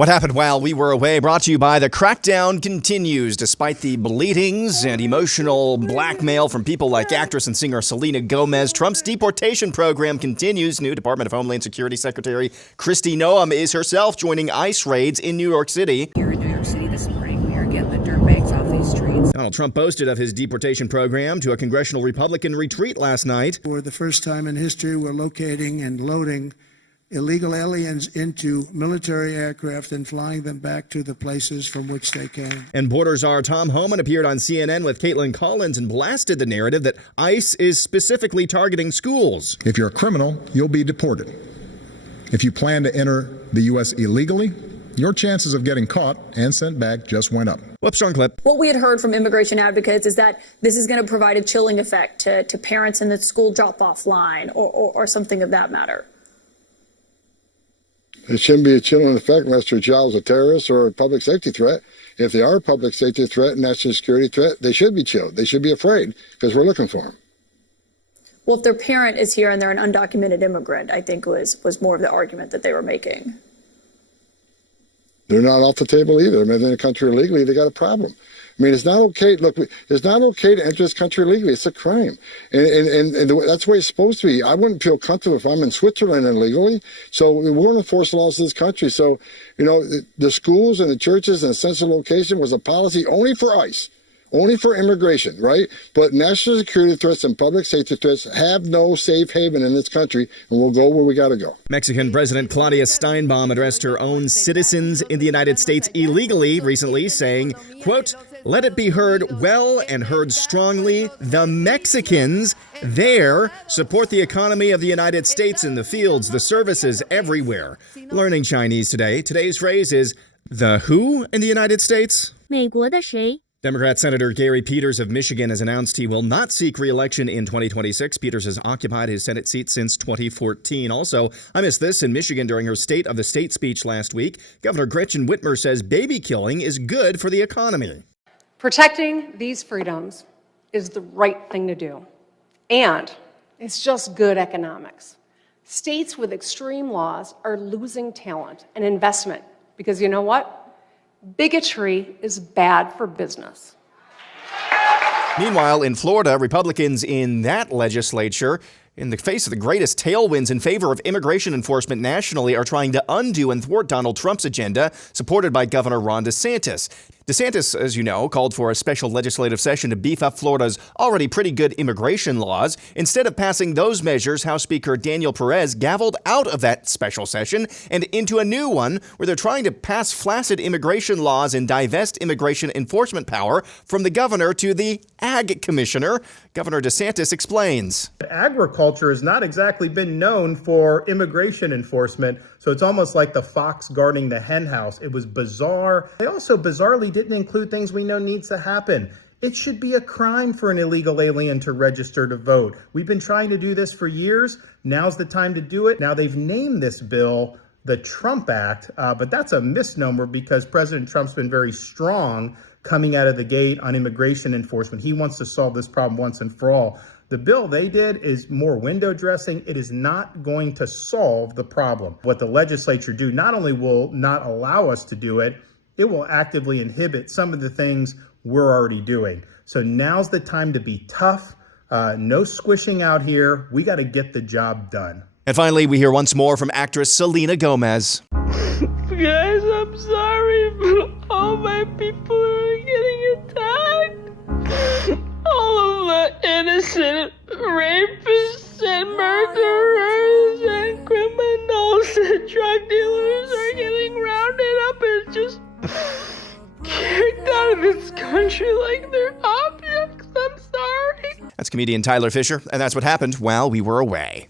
What happened while we were away brought to you by The Crackdown Continues. Despite the bleatings and emotional blackmail from people like actress and singer Selena Gomez, Trump's deportation program continues. New Department of Homeland Security Secretary Kristi Noem is herself joining ICE raids in New York City. Here in New York City this morning, we are getting the dirtbags off these streets. Donald Trump boasted of his deportation program to a congressional Republican retreat last night. For the first time in history, we're locating and loading illegal aliens into military aircraft and flying them back to the places from which they came. And border czar Tom Homan appeared on CNN with Caitlin Collins and blasted the narrative that ICE is specifically targeting schools. If you're a criminal, you'll be deported. If you plan to enter the U.S. illegally, your chances of getting caught and sent back just went up. Whoops, strong clip. What we had heard from immigration advocates is that this is going to provide a chilling effect to parents in the school drop-off line or something of that matter. It shouldn't be a chilling effect unless their child's a terrorist or a public safety threat. If they are a public safety threat, national security threat, they should be chilled. They should be afraid because we're looking for them. Well, if their parent is here and they're an undocumented immigrant, I think was more of the argument that they were making. They're not off the table either. I mean, they're in the country illegally, they got a problem. I mean, it's not okay. Look, it's not okay to enter this country illegally. It's a crime. And that's the way it's supposed to be. I wouldn't feel comfortable if I'm in Switzerland illegally. So we're going to enforce the laws of this country. So, you know, the schools and the churches and essential location was a policy only for ICE, only for immigration, right? But national security threats and public safety threats have no safe haven in this country, and we'll go where we got to go. Mexican President Claudia Steinbaum addressed her own citizens in the United States illegally recently, saying, quote, "Let it be heard well and heard strongly, the Mexicans there support the economy of the United States in the fields, the services, everywhere." Learning Chinese today. Today's phrase is the who in the United States? 美国的谁? Democrat Senator Gary Peters of Michigan has announced he will not seek re-election in 2026. Peters has occupied his Senate seat since 2014. Also, I missed this in Michigan during her State of the State speech last week. Governor Gretchen Whitmer says baby killing is good for the economy. Protecting these freedoms is the right thing to do, and it's just good economics. States with extreme laws are losing talent and investment because you know what? Bigotry is bad for business. Meanwhile, in Florida, Republicans in that legislature, in the face of the greatest tailwinds in favor of immigration enforcement nationally, are trying to undo and thwart Donald Trump's agenda, supported by Governor Ron DeSantis. DeSantis, as you know, called for a special legislative session to beef up Florida's already pretty good immigration laws. Instead of passing those measures, House Speaker Daniel Perez gavelled out of that special session and into a new one where they're trying to pass flaccid immigration laws and divest immigration enforcement power from the governor to the Ag Commissioner. Governor DeSantis explains. Agriculture has not exactly been known for immigration enforcement, so it's almost like the fox guarding the hen house. It was bizarre. They also bizarrely didn't include things we know needs to happen. It should be a crime for an illegal alien to register to vote. We've been trying to do this for years. Now's the time to do it. Now they've named this bill the Trump Act, but that's a misnomer because President Trump's been very strong coming out of the gate on immigration enforcement. He wants to solve this problem once and for all. The bill they did is more window dressing. It is not going to solve the problem. What the legislature do not only will not allow us to do it, it will actively inhibit some of the things we're already doing. So now's the time to be tough. No squishing out here. We got to get the job done. And finally, we hear once more from actress Selena Gomez. Guys, I'm sorry, but all my people are getting attacked. All of the innocent rapists and murderers and criminals and drug dealers are getting rounded up and just kicked out of this country like they're objects. I'm sorry. That's comedian Tyler Fisher, and that's what happened while we were away.